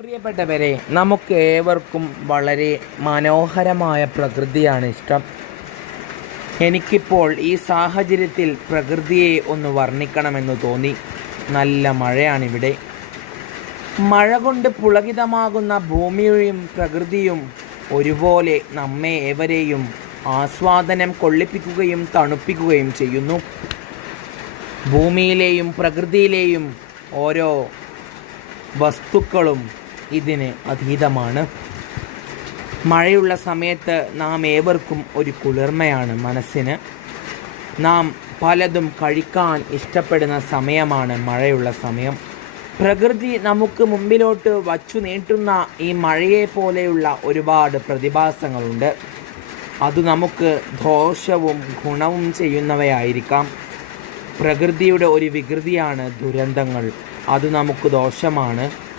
പ്രിയപ്പെട്ടവരെ, നമുക്ക് ഏവർക്കും വളരെ മനോഹരമായ പ്രകൃതിയാണ് ഇഷ്ടം. എനിക്കിപ്പോൾ ഈ സാഹചര്യത്തിൽ പ്രകൃതിയെ ഒന്ന് വർണ്ണിക്കണമെന്ന് തോന്നി. നല്ല മഴയാണിവിടെ. മഴ കൊണ്ട് പുളകിതമാകുന്ന ഭൂമിയും പ്രകൃതിയും ഒരുപോലെ നമ്മെ ഏവരെയും ആസ്വാദനം കൊള്ളിപ്പിക്കുകയും തണുപ്പിക്കുകയും ചെയ്യുന്നു. ഭൂമിയിലെയും പ്രകൃതിയിലെയും ഓരോ വസ്തുക്കളും ഇതിന് അതീതമാണ്. മഴയുള്ള സമയത്ത് നാം ഏവർക്കും ഒരു കുളിർമയാണ് മനസ്സിന്. നാം പലതും കഴിക്കാൻ ഇഷ്ടപ്പെടുന്ന സമയമാണ് മഴയുള്ള സമയം. പ്രകൃതി നമുക്ക് മുമ്പിലോട്ട് വച്ചു നീട്ടുന്ന ഈ മഴയെ പോലെയുള്ള ഒരുപാട് പ്രതിഭാസങ്ങളുണ്ട്. അത് നമുക്ക് ദോഷവും ഗുണവും ചെയ്യുന്നവയായിരിക്കാം. പ്രകൃതിയുടെ ഒരു വികൃതിയാണ് ദുരന്തങ്ങൾ. അത് നമുക്ക് ദോഷമാണ്.